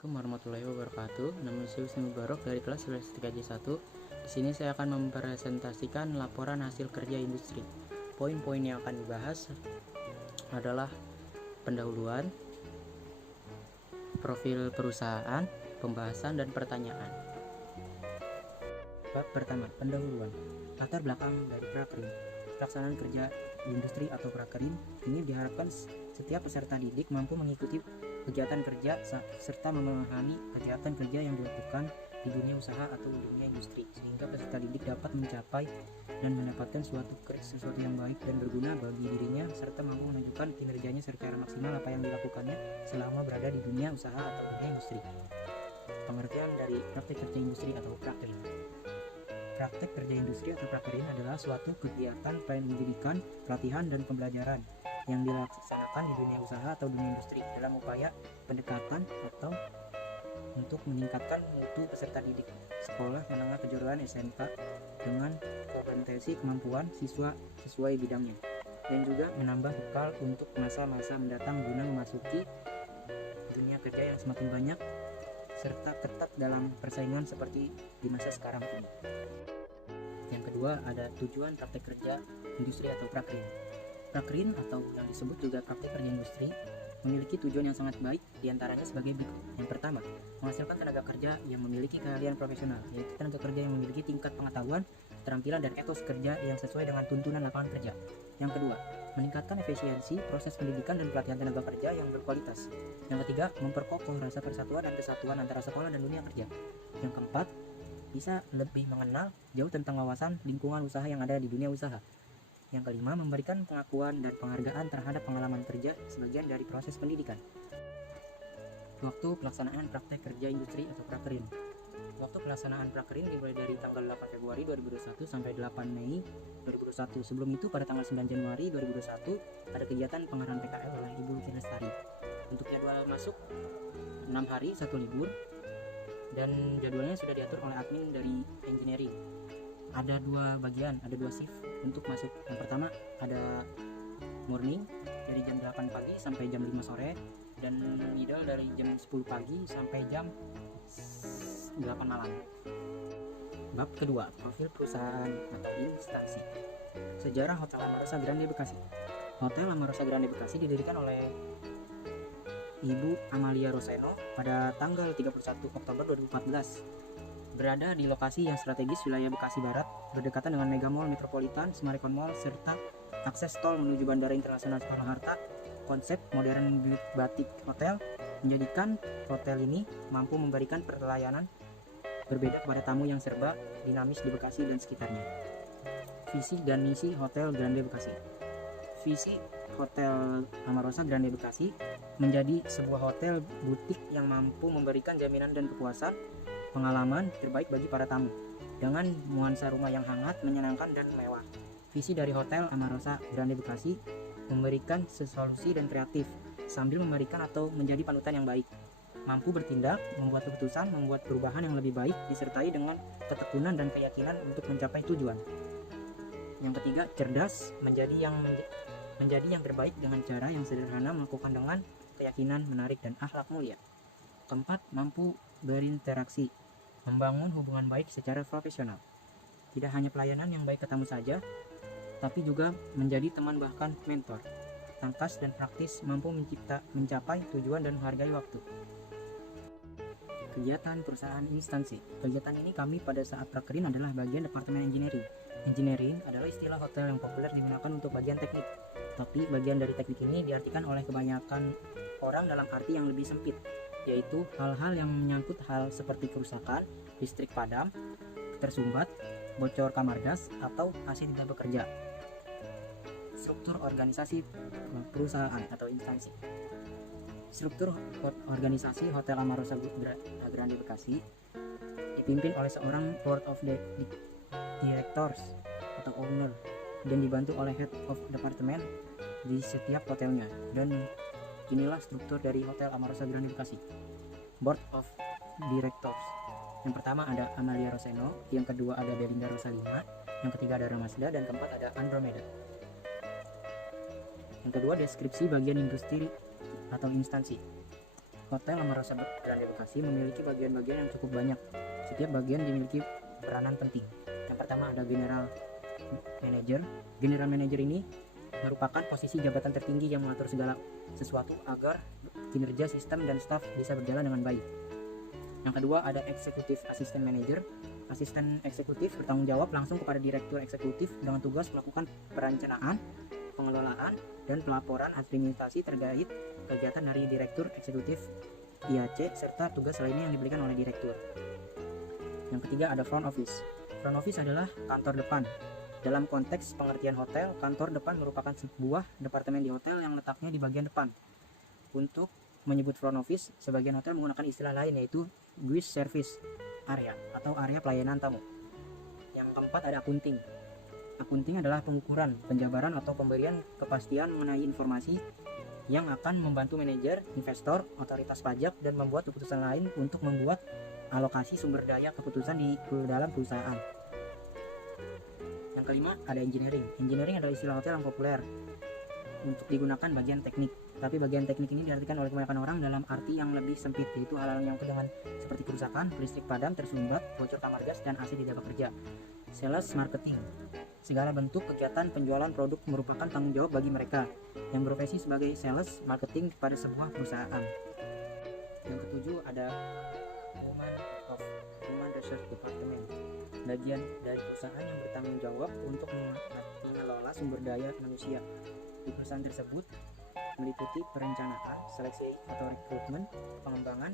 Assalamualaikum warahmatullahi wabarakatuh. Nama saya Wisnu Mubarok dari kelas 11 3J1. Di sini saya akan mempresentasikan laporan hasil kerja industri. Poin-poin yang akan dibahas adalah pendahuluan, profil perusahaan, pembahasan, dan pertanyaan. Bab pertama, pendahuluan. Latar belakang dari prakerin. Pelaksanaan kerja di industri atau prakerin ini diharapkan setiap peserta didik mampu mengikuti kegiatan kerja serta memahami kegiatan kerja yang dilakukan di dunia usaha atau dunia industri, sehingga peserta didik dapat mencapai dan mendapatkan sesuatu yang baik dan berguna bagi dirinya serta mampu menunjukkan kinerjanya secara maksimal apa yang dilakukannya selama berada di dunia usaha atau dunia industri. Pengertian dari praktek kerja industri atau prakerin. Praktek kerja industri atau prakerin adalah suatu kegiatan pendidikan, pelatihan, dan pembelajaran yang dilaksanakan di dunia usaha atau dunia industri dalam upaya pendekatan atau untuk meningkatkan mutu peserta didik sekolah menengah kejuruan SMK dengan kompetensi kemampuan siswa sesuai bidangnya, dan juga menambah bekal untuk masa-masa mendatang guna memasuki dunia kerja yang semakin banyak serta ketat dalam persaingan seperti di masa sekarang ini. Yang kedua, ada tujuan praktek kerja industri atau prakerin. Prakerin atau yang disebut juga praktek kerja industri memiliki tujuan yang sangat baik, diantaranya sebagai berikut. Yang pertama, menghasilkan tenaga kerja yang memiliki keahlian profesional, yaitu tenaga kerja yang memiliki tingkat pengetahuan, keterampilan, dan etos kerja yang sesuai dengan tuntunan lapangan kerja. Yang kedua, meningkatkan efisiensi proses pendidikan dan pelatihan tenaga kerja yang berkualitas. Yang ketiga, memperkokoh rasa persatuan dan kesatuan antara sekolah dan dunia kerja. Yang keempat, bisa lebih mengenal jauh tentang wawasan lingkungan usaha yang ada di dunia usaha. Yang kelima, memberikan pengakuan dan penghargaan terhadap pengalaman kerja sebagian dari proses pendidikan. Waktu pelaksanaan praktek kerja industri atau prakerin. Waktu pelaksanaan prakerin dimulai dari tanggal 8 Februari 2021 sampai 8 Mei 2021. Sebelum itu pada tanggal 9 Januari 2021 ada kegiatan pengarahan PKL oleh Ibu Luki Lestari. Untuk jadwal masuk 6 hari 1 libur, dan jadwalnya sudah diatur oleh admin dari engineering. Ada dua bagian, ada dua shift untuk masuk. Yang pertama ada morning dari jam 8 pagi sampai jam 5 sore, dan middle dari jam 10 pagi sampai jam 8 malam. Bab kedua, profil perusahaan atau instansi. Sejarah Hotel Amarosa Grande Bekasi. Hotel Amarosa Grande Bekasi didirikan oleh Ibu Amalia Roseno pada tanggal 31 Oktober 2014. Berada di lokasi yang strategis wilayah Bekasi Barat, berdekatan dengan Mega Mall Metropolitan, Smarikon Mall, serta akses tol menuju Bandara Internasional Soekarno-Hatta. Konsep modern batik hotel menjadikan hotel ini mampu memberikan pelayanan berbeda kepada tamu yang serba dinamis di Bekasi dan sekitarnya. Visi dan misi Hotel Grande Bekasi. Visi Hotel Amarosa Grande Bekasi menjadi sebuah hotel butik yang mampu memberikan jaminan dan kepuasan pengalaman terbaik bagi para tamu dengan nuansa rumah yang hangat, menyenangkan, dan mewah. Visi dari Hotel Amarosa Grande Bekasi memberikan solusi dan kreatif sambil memberikan atau menjadi panutan yang baik, mampu bertindak, membuat keputusan, membuat perubahan yang lebih baik disertai dengan ketekunan dan keyakinan untuk mencapai tujuan. Yang ketiga, cerdas, menjadi yang terbaik dengan cara yang sederhana, melakukan dengan keyakinan, menarik, dan akhlak mulia. Keempat, mampu berinteraksi, membangun hubungan baik secara profesional. Tidak hanya pelayanan yang baik ke tamu saja, tapi juga menjadi teman bahkan mentor. Tangkas dan praktis, mampu mencapai tujuan dan menghargai waktu. Kegiatan perusahaan instansi. Kegiatan ini kami pada saat prakerin adalah bagian departemen engineering. Engineering adalah istilah hotel yang populer digunakan untuk bagian teknik. Tapi bagian dari teknik ini diartikan oleh kebanyakan orang dalam arti yang lebih sempit, yaitu hal-hal yang menyangkut hal seperti kerusakan, listrik padam, tersumbat, bocor kamar gas, atau AC tidak bekerja. Struktur organisasi perusahaan atau instansi. Struktur organisasi Hotel Amarosa Grande Bekasi dipimpin oleh seorang board of directors atau owner dan dibantu oleh head of department di setiap hotelnya. Dan inilah struktur dari Hotel Amarosa Grande Bekasi. Board of Directors. Yang pertama ada Amalia Roseno, yang kedua ada Belinda Rosalina, yang ketiga ada Ramasda, dan keempat ada Andromeda. Yang kedua, deskripsi bagian industri atau instansi. Hotel La Rosa Grande Bekasi memiliki bagian-bagian yang cukup banyak. Setiap bagian dimiliki peranan penting. Yang pertama ada General Manager. General Manager ini merupakan posisi jabatan tertinggi yang mengatur segala sesuatu agar kinerja sistem dan staf bisa berjalan dengan baik. Yang kedua ada Executive Assistant Manager. Asisten eksekutif bertanggung jawab langsung kepada direktur eksekutif dengan tugas melakukan perencanaan, pengelolaan, dan pelaporan administrasi terkait kegiatan dari direktur eksekutif IAC serta tugas lainnya yang diberikan oleh direktur. Yang ketiga ada Front Office. Front Office adalah kantor depan. Dalam konteks pengertian hotel, kantor depan merupakan sebuah departemen di hotel yang letaknya di bagian depan. Untuk menyebut front office, sebagian hotel menggunakan istilah lain yaitu guest service area atau area pelayanan tamu. Yang keempat ada accounting. Accounting adalah pengukuran, penjabaran atau pemberian kepastian mengenai informasi yang akan membantu manajer, investor, otoritas pajak dan membuat keputusan lain untuk membuat alokasi sumber daya keputusan di dalam perusahaan. Yang kelima ada engineering. Engineering adalah istilah hotel yang populer untuk digunakan bagian teknik. Tapi bagian teknik ini diartikan oleh kebanyakan orang dalam arti yang lebih sempit, yaitu hal-hal yang dengan seperti kerusakan, listrik padam, tersumbat, bocor kamar gas, dan AC tidak bekerja. Sales marketing. Segala bentuk kegiatan penjualan produk merupakan tanggung jawab bagi mereka yang berprofesi sebagai sales marketing pada sebuah perusahaan. Yang ketujuh ada Human Resource Department. Bagian dari perusahaan yang bertanggung jawab untuk mengelola sumber daya manusia. Di perusahaan tersebut meliputi perencanaan, seleksi atau rekrutmen, pengembangan,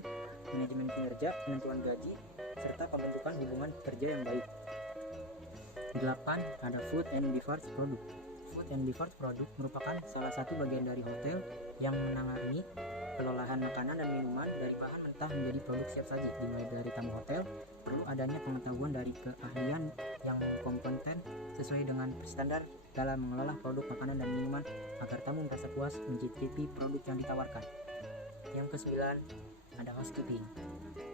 manajemen kinerja, penentuan gaji, serta pembentukan hubungan kerja yang baik. 8. Ada Food and Beverage Product. Food and Beverage Product merupakan salah satu bagian dari hotel yang menangani pengolahan makanan dan minuman dari bahan mentah menjadi produk siap saji. Dimulai dari tamu hotel, perlu adanya pengetahuan dari keahlian yang kompeten sesuai dengan standar dalam mengelola produk makanan dan minuman agar tamu merasa puas mencicipi produk yang ditawarkan. Yang ke-9 ada Housekeeping.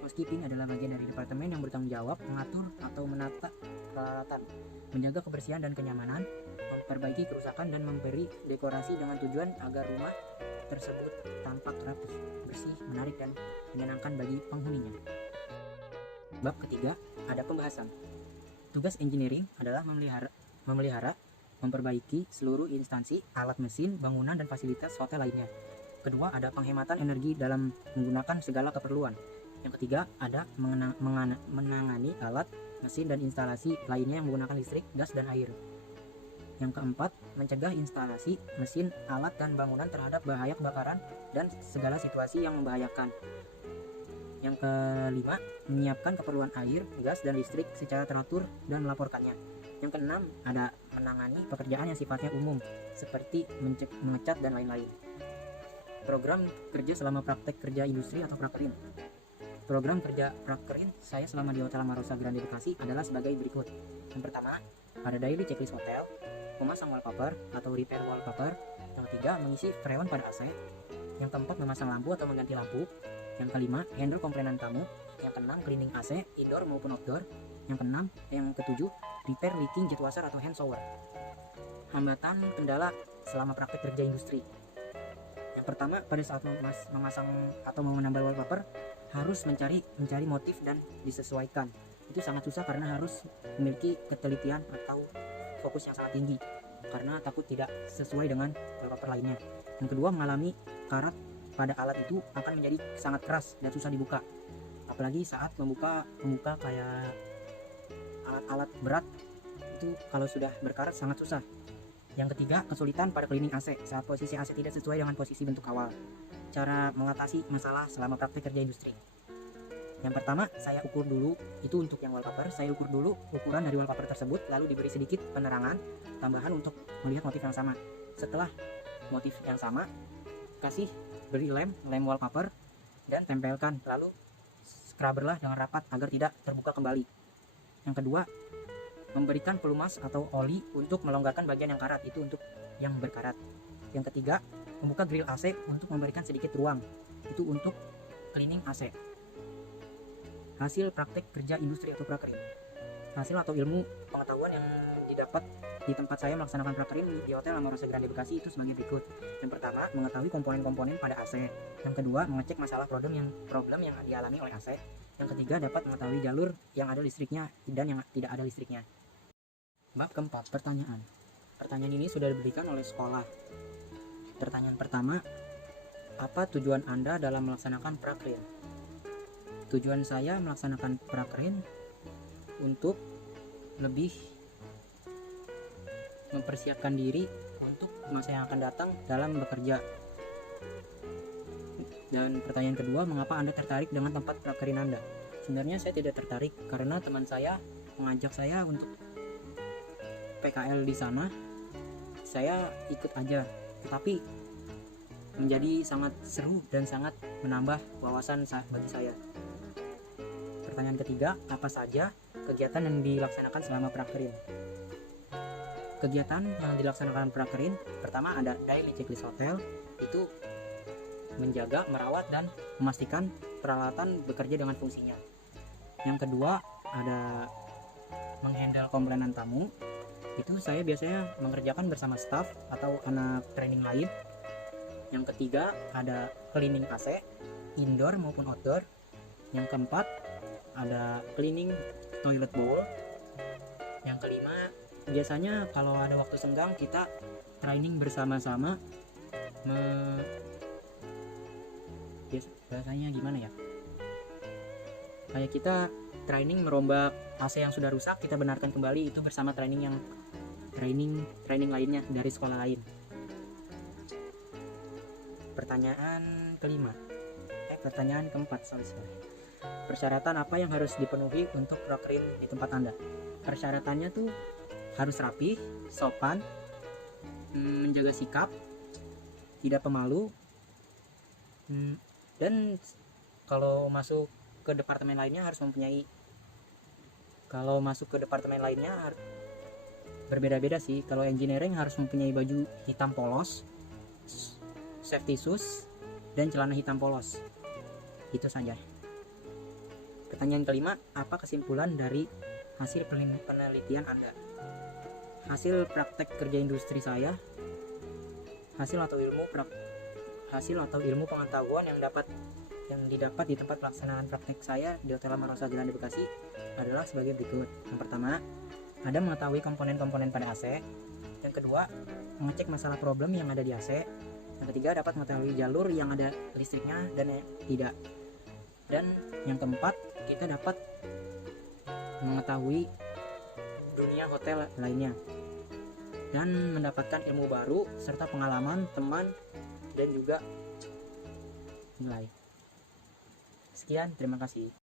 Housekeeping adalah bagian dari departemen yang bertanggung jawab mengatur atau menata peralatan, menjaga kebersihan dan kenyamanan, memperbaiki kerusakan dan memberi dekorasi dengan tujuan agar rumah tersebut tampak rapi, bersih, menarik dan menyenangkan bagi penghuninya. Bab ketiga ada pembahasan. Tugas engineering adalah memelihara, memperbaiki seluruh instansi, alat mesin, bangunan dan fasilitas hotel lainnya. Kedua ada penghematan energi dalam menggunakan segala keperluan. Yang ketiga ada menangani alat, mesin dan instalasi lainnya yang menggunakan listrik, gas dan air. Yang keempat, mencegah instalasi, mesin, alat, dan bangunan terhadap bahaya kebakaran dan segala situasi yang membahayakan. Yang kelima, menyiapkan keperluan air, gas, dan listrik secara teratur dan melaporkannya. Yang keenam, ada menangani pekerjaan yang sifatnya umum, seperti mengecat dan lain-lain. Program kerja selama praktek kerja industri atau prakerin. Program kerja prakerin saya selama di Hotel La Rosa Grande Bekasi adalah sebagai berikut. Yang pertama, ada daily checklist hotel, memasang wallpaper atau repair wallpaper. Yang ketiga, mengisi freon pada AC. Yang keempat, memasang lampu atau mengganti lampu. Yang kelima, handle komplainan tamu. Yang keenam, cleaning AC, indoor maupun outdoor. Yang ketujuh, repair leaking jet washer atau hand shower. Hambatan kendala selama praktek kerja industri. Yang pertama, pada saat memasang atau menambal wallpaper harus mencari motif dan disesuaikan. Itu sangat susah karena harus memiliki ketelitian atau fokus yang sangat tinggi karena takut tidak sesuai dengan wallpaper lainnya. Yang kedua, mengalami karat pada alat itu akan menjadi sangat keras dan susah dibuka, apalagi saat membuka kayak alat-alat berat itu kalau sudah berkarat sangat susah. Yang ketiga, kesulitan pada cleaning AC saat posisi AC tidak sesuai dengan posisi bentuk awal. Cara mengatasi masalah selama praktik kerja industri. Yang pertama, saya ukur dulu, itu untuk yang wallpaper, saya ukur dulu ukuran dari wallpaper tersebut, lalu diberi sedikit penerangan tambahan untuk melihat motif yang sama. Setelah motif yang sama, beri lem wallpaper dan tempelkan, lalu scrubberlah dengan rapat agar tidak terbuka kembali. Yang kedua, memberikan pelumas atau oli untuk melonggarkan bagian yang karat, itu untuk yang berkarat. Yang ketiga, membuka grill AC untuk memberikan sedikit ruang, itu untuk cleaning AC. Hasil praktek kerja industri atau prakerin. Hasil atau ilmu pengetahuan yang didapat di tempat saya melaksanakan prakerin di Hotel Amorosa Grande Bekasi itu sebagai berikut. Yang pertama, mengetahui komponen-komponen pada AC. Yang kedua, mengecek masalah problem yang dialami oleh AC. Yang ketiga, dapat mengetahui jalur yang ada listriknya dan yang tidak ada listriknya. Bab keempat, pertanyaan. Pertanyaan ini sudah diberikan oleh sekolah. Pertanyaan pertama, apa tujuan Anda dalam melaksanakan prakerin? Tujuan saya melaksanakan prakerin untuk lebih mempersiapkan diri untuk masa yang akan datang dalam bekerja. Dan pertanyaan kedua, mengapa Anda tertarik dengan tempat prakerin Anda? Sebenarnya saya tidak tertarik karena teman saya mengajak saya untuk PKL di sana. Saya ikut aja, tetapi menjadi sangat seru dan sangat menambah wawasan bagi saya. Pertanyaan ketiga, apa saja kegiatan yang dilaksanakan selama prakerin? Kegiatan yang dilaksanakan prakerin, pertama ada daily checklist hotel, itu menjaga, merawat, dan memastikan peralatan bekerja dengan fungsinya. Yang kedua ada menghandle komplainan tamu, itu saya biasanya mengerjakan bersama staff atau anak training lain. Yang ketiga ada cleaning AC, indoor maupun outdoor. Yang keempat ada cleaning toilet bowl. Yang kelima, biasanya kalau ada waktu senggang kita training bersama-sama. Biasanya gimana ya? Kayak kita training merombak AC yang sudah rusak, kita benarkan kembali, itu bersama training lainnya dari sekolah lain. Pertanyaan keempat, persyaratan apa yang harus dipenuhi untuk prakerin di tempat Anda? Persyaratannya tuh harus rapi, sopan, menjaga sikap, tidak pemalu, dan kalau masuk ke departemen lainnya berbeda-beda sih. Kalau engineering harus mempunyai baju hitam polos, safety shoes, dan celana hitam polos. Itu saja. Pertanyaan kelima, apa kesimpulan dari hasil penelitian Anda? Hasil praktek kerja industri saya, hasil atau ilmu pengetahuan yang didapat di tempat pelaksanaan praktek saya di Hotel Amorosa Grande Bekasi adalah sebagai berikut. Yang pertama, ada mengetahui komponen-komponen pada AC. Yang kedua, mengecek masalah problem yang ada di AC. Yang ketiga, dapat mengetahui jalur yang ada listriknya dan yang tidak. Dan yang keempat, kita dapat mengetahui dunia hotel lainnya dan mendapatkan ilmu baru serta pengalaman teman dan juga nilai. Sekian, terima kasih.